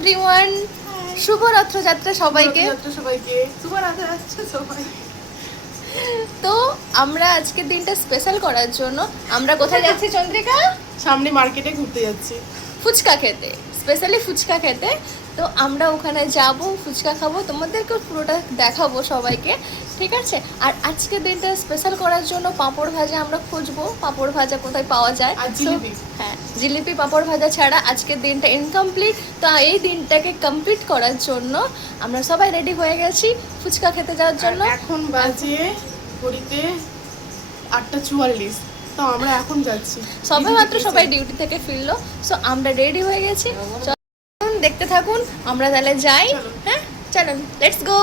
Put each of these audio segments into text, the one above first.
Everyone, শুভ রথযাত্রা সবাইকে। শুভ রথযাত্রা সবাই। তো আমরা আজকের দিনটা স্পেশাল করার জন্য আমরা কোথায় যাচ্ছি চন্দ্রিকা? সামনে মার্কেটে ঘুরতে যাচ্ছি ফুচকা খেতে, স্পেশালি ফুচকা খেতে। তো আমরা ওখানে যাব, ফুচকা খাবো, তোমাদেরকে পুরোটা দেখাবো সবাইকে, ঠিক আছে? আর আজকের দিনটা স্পেশাল করার জন্য পাঁপড় ভাজা আমরা খুঁজবো, পাঁপড় ভাজা কোথায় পাওয়া যায়। আর জিলিপি। হ্যাঁ, জিলিপি পাঁপড় ভাজা ছাড়া আজকের দিনটা ইনকমপ্লিট। তো এই দিনটাকে কমপ্লিট করার জন্য আমরা সবাই রেডি হয়ে গেছি ফুচকা খেতে যাওয়ার জন্য। এখন বাজে ঘড়িতে 8:44। তো আমরা এখন যাচ্ছি, সবে মাত্র সবাই ডিউটি থেকে ফিরলো। সো আমরা রেডি হয়ে গেছি, চলুন দেখতে থাকুন। আমরা তাহলে যাই। হ্যাঁ চলুন, লেটস গো।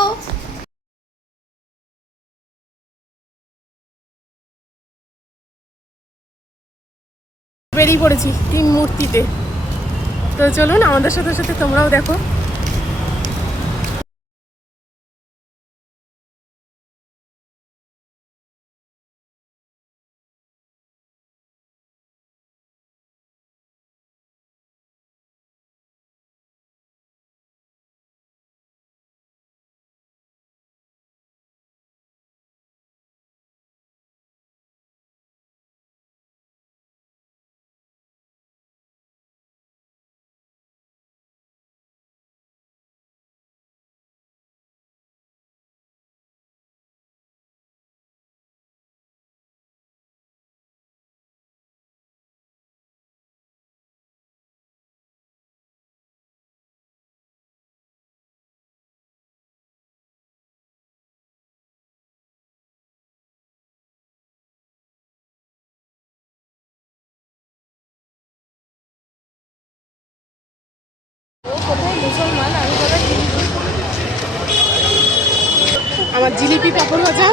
বেরিয়ে পড়েছি তিন মূর্তিতে। তো চলুন আমাদের সাথে সাথে তোমরাও দেখো। আমার জিলিপি পাঁপড় ভাজা।